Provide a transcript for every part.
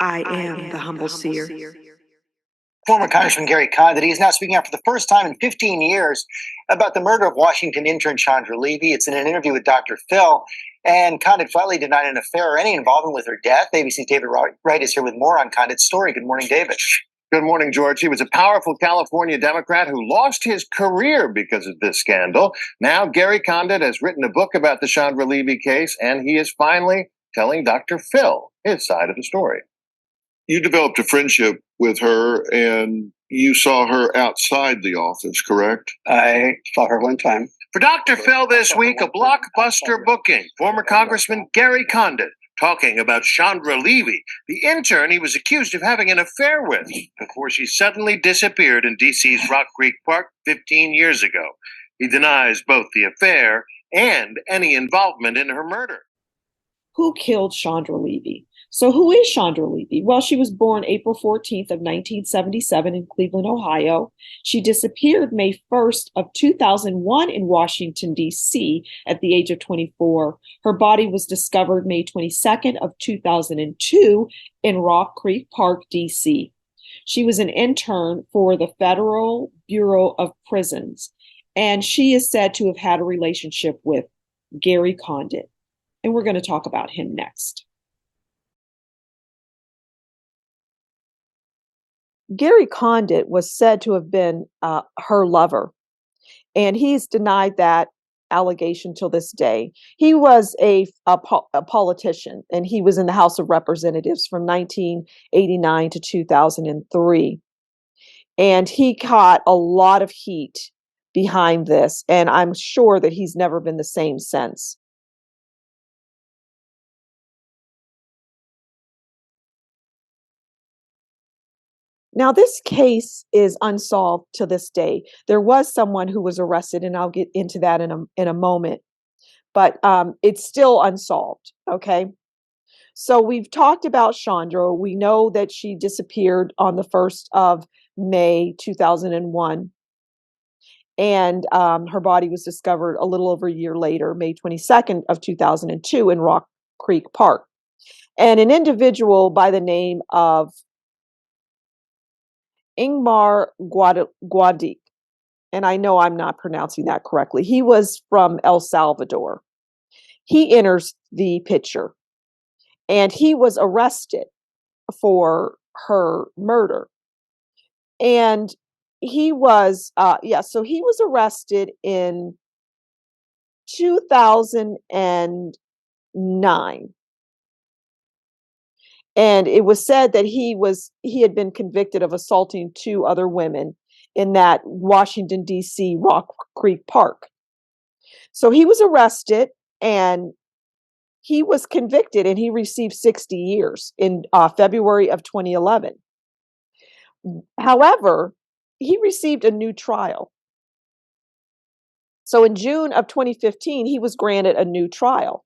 I am the Humble Seer. Former Congressman Gary Condit, he's now speaking out for the first time in 15 years about the murder of Washington intern Chandra Levy. It's in an interview with Dr. Phil. And Condit flatly denied an affair or any involvement with her death. ABC's David Wright is here with more on Condit's story. Good morning, David. Good morning, George. He was a powerful California Democrat who lost his career because of this scandal. Now, Gary Condit has written a book about the Chandra Levy case, and he is finally telling Dr. Phil his side of the story. You developed a friendship with her, and you saw her outside the office, correct? I saw her one time. For Dr. Phil this week, a blockbuster booking. Former Congressman Gary Condit talking about Chandra Levy, the intern he was accused of having an affair with before she suddenly disappeared in D.C.'s Rock Creek Park 15 years ago. He denies both the affair and any involvement in her murder. Who killed Chandra Levy? So who is Chandra Levy? Well, she was born April 14th of 1977 in Cleveland, Ohio. She disappeared May 1st of 2001 in Washington, D.C. at the age of 24. Her body was discovered May 22nd of 2002 in Rock Creek Park, D.C. She was an intern for the Federal Bureau of Prisons, and she is said to have had a relationship with Gary Condit. And we're going to talk about him next. Gary Condit was said to have been her lover, and he's denied that allegation till this day. He was a politician, and he was in the House of Representatives from 1989 to 2003. And he caught a lot of heat behind this, and I'm sure that he's never been the same since. Now, this case is unsolved to this day. There was someone who was arrested, and I'll get into that in a moment, but it's still unsolved, okay? So we've talked about Chandra. We know that she disappeared on the 1st of May, 2001, and her body was discovered a little over a year later, May 22nd of 2002 in Rock Creek Park. And an individual by the name of Ingmar Guadik, and I know I'm not pronouncing that correctly. He was from El Salvador. He enters the picture, and he was arrested for her murder. And he was, so he was arrested in 2009. And it was said that he had been convicted of assaulting 2 other women in that Washington, D.C. Rock Creek Park. So he was arrested and he was convicted, and he received 60 years in February of 2011. However, he received a new trial. So in June of 2015, he was granted a new trial.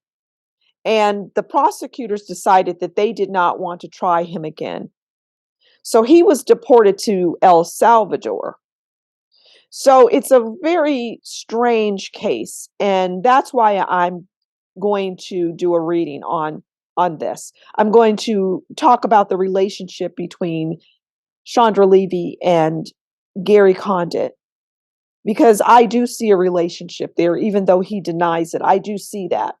And the prosecutors decided that they did not want to try him again. So he was deported to El Salvador. So it's a very strange case. And that's why I'm going to do a reading on this. I'm going to talk about the relationship between Chandra Levy and Gary Condit, because I do see a relationship there, even though he denies it. I do see that.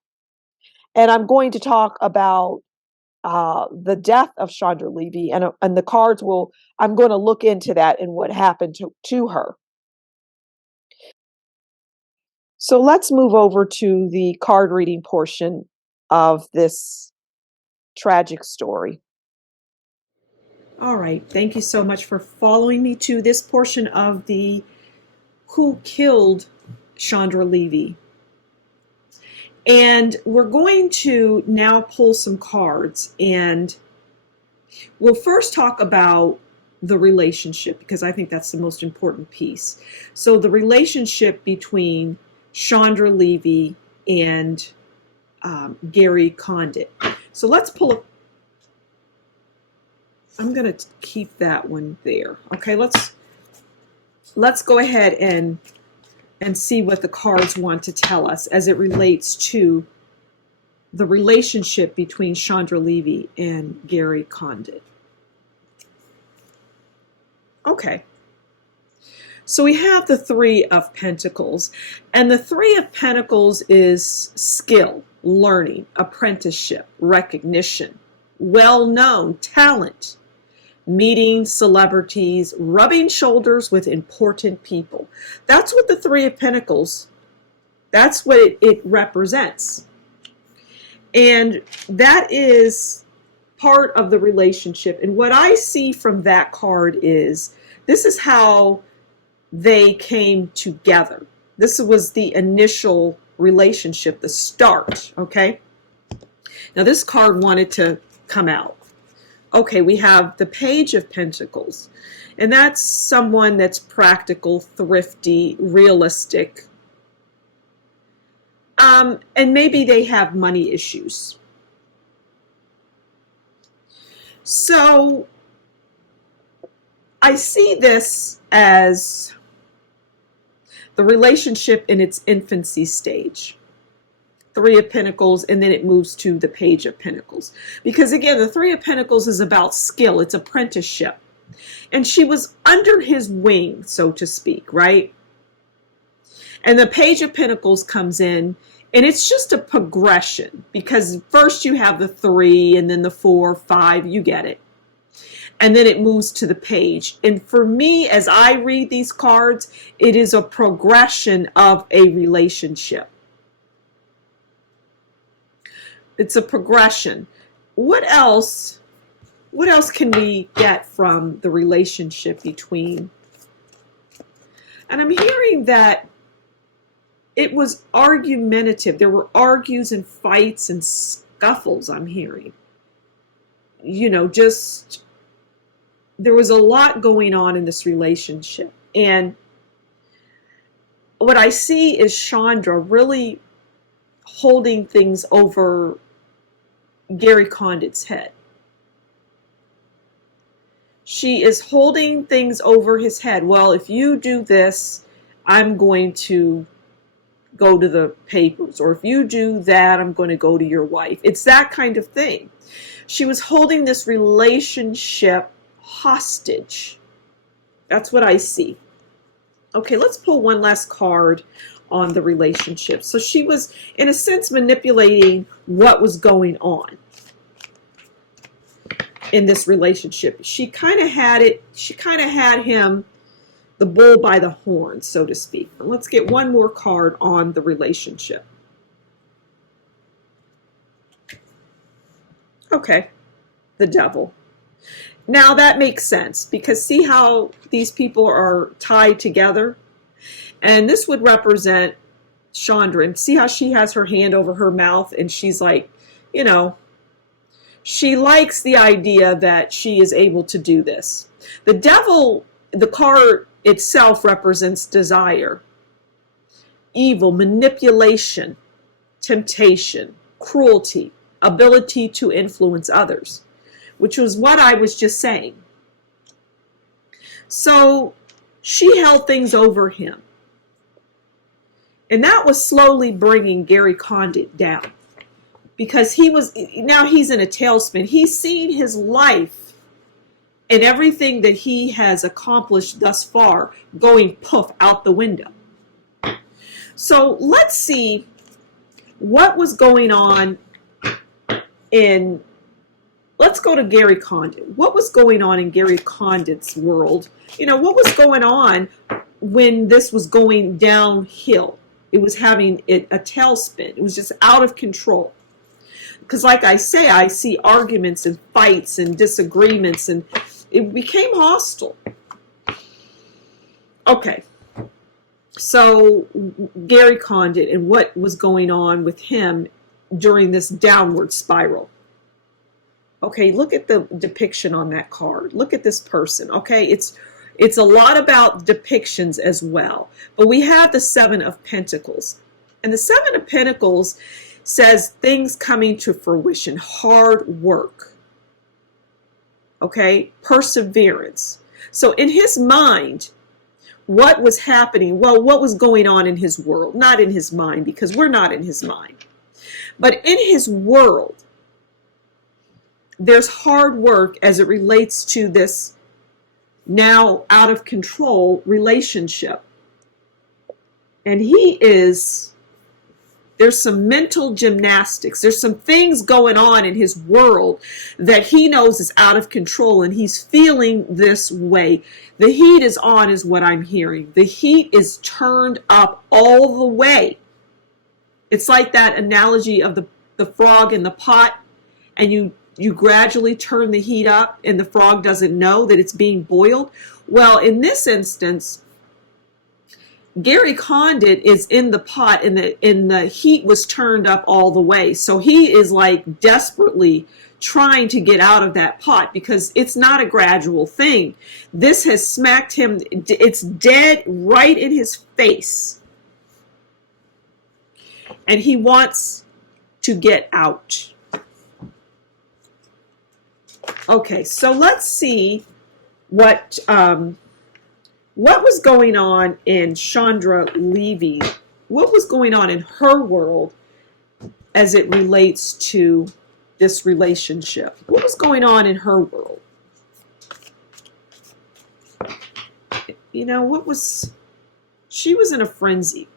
And I'm going to talk about the death of Chandra Levy, and the cards I'm going to look into that and what happened to her. So let's move over to the card reading portion of this tragic story. All right. Thank you so much for following me to this portion of the Who Killed Chandra Levy. And we're going to now pull some cards, and we'll first talk about the relationship, because I think that's the most important piece. So the relationship between Chandra Levy and Gary Condit. So let's pull I'm going to keep that one there. Okay, let's go ahead and see what the cards want to tell us as it relates to the relationship between Chandra Levy and Gary Condit. Okay. So we have the Three of Pentacles, and the Three of Pentacles is skill, learning, apprenticeship, recognition, well-known, talent, meeting celebrities, rubbing shoulders with important people. That's what the Three of Pentacles, that's what it represents. And that is part of the relationship. And what I see from that card is, this is how they came together. This was the initial relationship, the start, okay? Now this card wanted to come out. Okay, we have the Page of Pentacles, and that's someone that's practical, thrifty, realistic, and maybe they have money issues. So I see this as the relationship in its infancy stage. Three of Pentacles, and then it moves to the Page of Pentacles. Because again, the Three of Pentacles is about skill, it's apprenticeship. And she was under his wing, so to speak, right? And the Page of Pentacles comes in, and it's just a progression, because first you have the 3, and then the 4, 5, you get it. And then it moves to the Page. And for me, as I read these cards, it is a progression of a relationship. It's a progression. What else can we get from the relationship between? And I'm hearing that it was argumentative. There were argues and fights and scuffles, I'm hearing. You know, just there was a lot going on in this relationship. And what I see is Chandra really holding things over Gary Condit's head. She is holding things over his head. Well, if you do this, I'm going to go to the papers. Or if you do that, I'm going to go to your wife. It's that kind of thing. She was holding this relationship hostage. That's what I see. Okay, let's pull one last card on the relationship. So she was, in a sense, manipulating what was going on in this relationship. She kind of had it, she kind of had him the bull by the horn, so to speak. And let's get one more card on the relationship. Okay, the Devil. Now that makes sense, because see how these people are tied together? And this would represent Chandra. And see how she has her hand over her mouth and she's like, you know, she likes the idea that she is able to do this. The Devil, the card itself represents desire, evil, manipulation, temptation, cruelty, ability to influence others, which was what I was just saying. So she held things over him. And that was slowly bringing Gary Condit down, because now he's in a tailspin. He's seen his life and everything that he has accomplished thus far going poof out the window. So let's see what was going on let's go to Gary Condit. What was going on in Gary Condit's world? You know, what was going on when this was going downhill? It was having a tailspin. It was just out of control. Because like I say, I see arguments and fights and disagreements, and it became hostile. Okay. So Gary Condit and what was going on with him during this downward spiral. Okay, look at the depiction on that card. Look at this person. Okay, it's a lot about depictions as well. But we have the Seven of Pentacles. And the Seven of Pentacles says things coming to fruition, hard work. Okay, perseverance. So in his mind, what was happening? Well, what was going on in his world? Not in his mind, because we're not in his mind. But in his world, there's hard work as it relates to this now out of control relationship. And there's some mental gymnastics. There's some things going on in his world that he knows is out of control, and he's feeling this way. The heat is on, is what I'm hearing. The heat is turned up all the way. It's like that analogy of the frog in the pot, and you gradually turn the heat up, and the frog doesn't know that it's being boiled. Well, in this instance, Gary Condit is in the pot, and the heat was turned up all the way. So he is like desperately trying to get out of that pot, because it's not a gradual thing. This has smacked him. It's dead right in his face. And he wants to get out. Okay, so let's see what was going on in Chandra Levy. What was going on in her world as it relates to this relationship? What was going on in her world? You know, she was in a frenzy.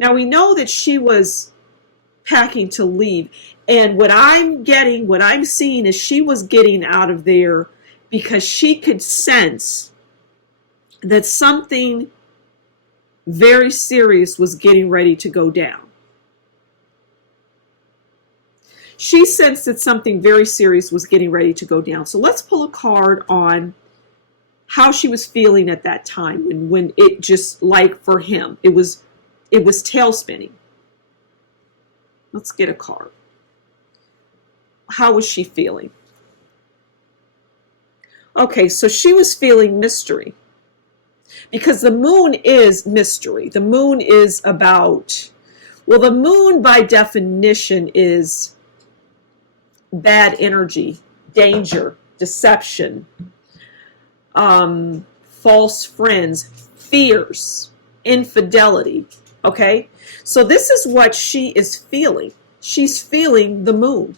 Now we know that she was packing to leave. And what I'm seeing is she was getting out of there because she could sense that something very serious was getting ready to go down. She sensed that something very serious was getting ready to go down. So let's pull a card on how she was feeling at that time when it just, like for him, it was tail spinning. Let's get a card. How was she feeling? Okay, so she was feeling mystery. Because the moon is mystery. The moon is about, well, the moon by definition is bad energy, danger, deception, false friends, fears, infidelity. Okay, so this is what she is feeling. She's feeling the moon.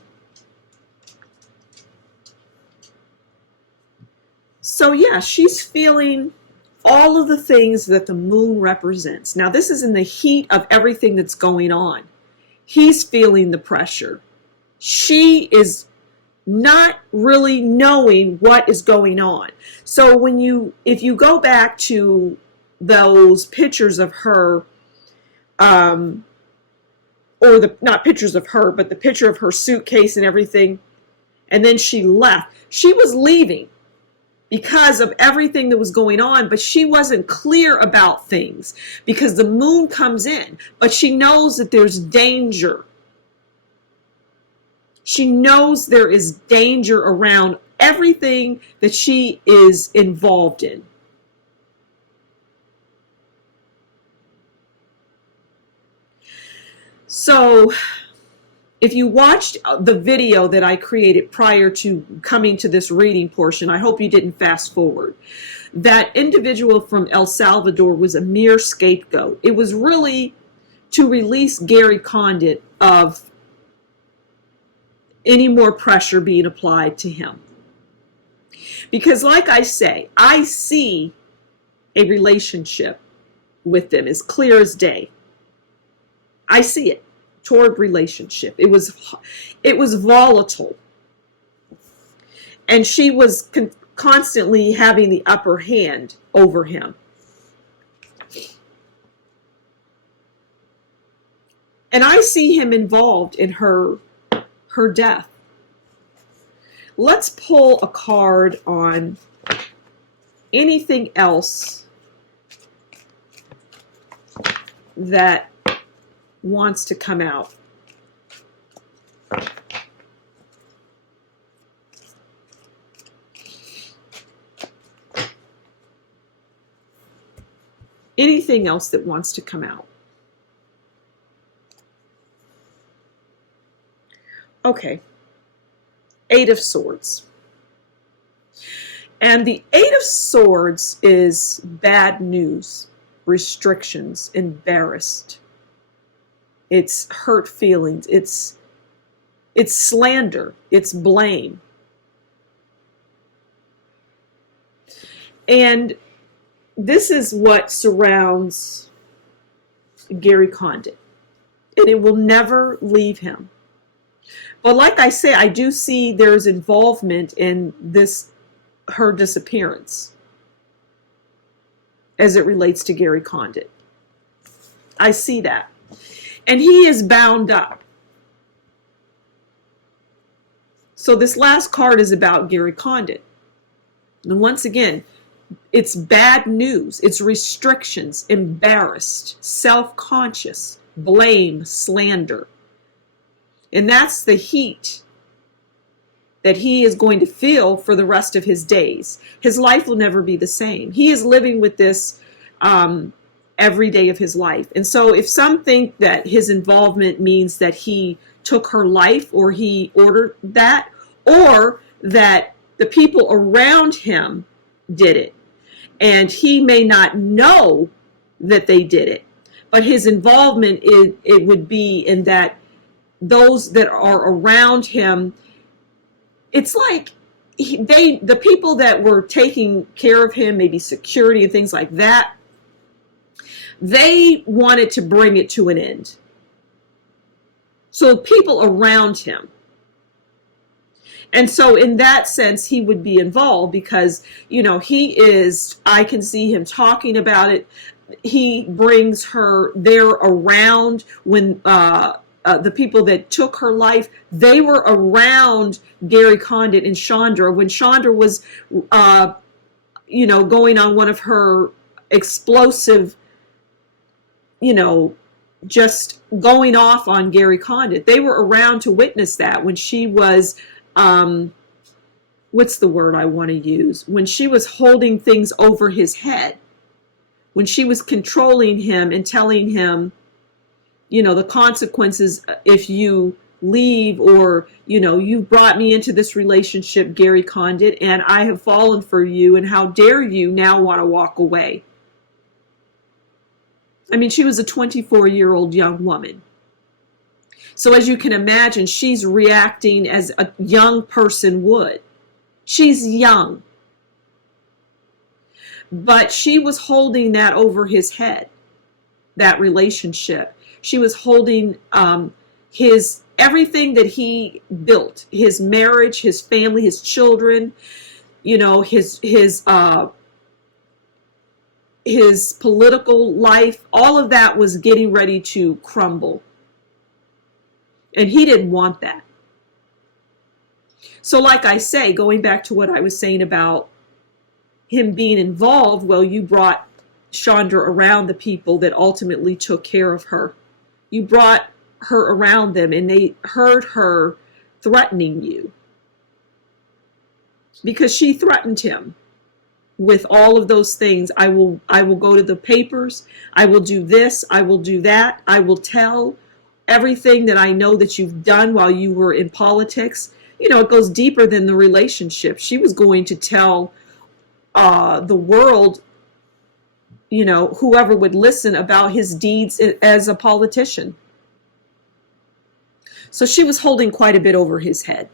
So yeah, she's feeling all of the things that the moon represents. Now, this is in the heat of everything that's going on. He's feeling the pressure. She is not really knowing what is going on. So if you go back to those pictures of her, not pictures of her, but the picture of her suitcase and everything, and then she left. She was leaving because of everything that was going on, but she wasn't clear about things because the moon comes in, but she knows that there's danger. She knows there is danger around everything that she is involved in. So if you watched the video that I created prior to coming to this reading portion, I hope you didn't fast forward. That individual from El Salvador was a mere scapegoat. It was really to release Gary Condit of any more pressure being applied to him. Because like I say, I see a relationship with them as clear as day. I see it. Toward relationship. It was volatile. And she was constantly having the upper hand over him. And I see him involved in her death. Let's pull a card on anything else that wants to come out. Anything else that wants to come out. Okay. Eight of Swords. And the Eight of Swords is bad news, restrictions, embarrassed. It's hurt feelings. It's slander. It's blame. And this is what surrounds Gary Condit. And it will never leave him. But like I say, I do see there's involvement in her disappearance as it relates to Gary Condit. I see that. And he is bound up. So this last card is about Gary Condit. And once again, it's bad news. It's restrictions, embarrassed, self-conscious, blame, slander. And that's the heat that he is going to feel for the rest of his days. His life will never be the same. He is living with this every day of his life. And so if some think that his involvement means that he took her life or he ordered that, or that the people around him did it, and he may not know that they did it, but his involvement, it would be in that those that are around him, it's like the people that were taking care of him, maybe security and things like that, they wanted to bring it to an end. So people around him. And so in that sense, he would be involved because, I can see him talking about it. He brings her there around when the people that took her life, they were around Gary Condit and Chandra when Chandra was, going on one of her explosive, just going off on Gary Condit. They were around to witness that when she was, what's the word I want to use? When she was holding things over his head, when she was controlling him and telling him, the consequences if you leave, or, you brought me into this relationship, Gary Condit, and I have fallen for you, and how dare you now want to walk away? I mean, she was a 24-year-old young woman. So as you can imagine, she's reacting as a young person would. She's young. But she was holding that over his head, that relationship. She was holding everything that he built, his marriage, his family, his children, his political life, all of that was getting ready to crumble. And he didn't want that. So like I say, going back to what I was saying about him being involved, well, you brought Chandra around the people that ultimately took care of her. You brought her around them, and they heard her threatening you. Because she threatened him with all of those things. I will go to the papers. I will do this. I will do that. I will tell everything that I know that you've done while you were in politics. It goes deeper than the relationship. She was going to tell the world, whoever would listen, about his deeds as a politician. So she was holding quite a bit over his head.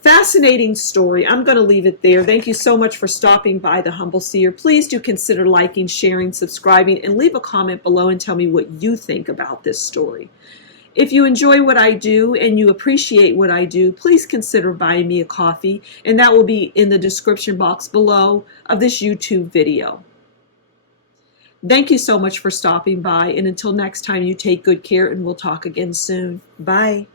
Fascinating story. I'm going to leave it there. Thank you so much for stopping by the Humble Seer. Please do consider liking, sharing, subscribing, and leave a comment below and tell me what you think about this story. If you enjoy what I do and you appreciate what I do, please consider buying me a coffee, and that will be in the description box below of this YouTube video. Thank you so much for stopping by, and until next time, you take good care, and we'll talk again soon. Bye.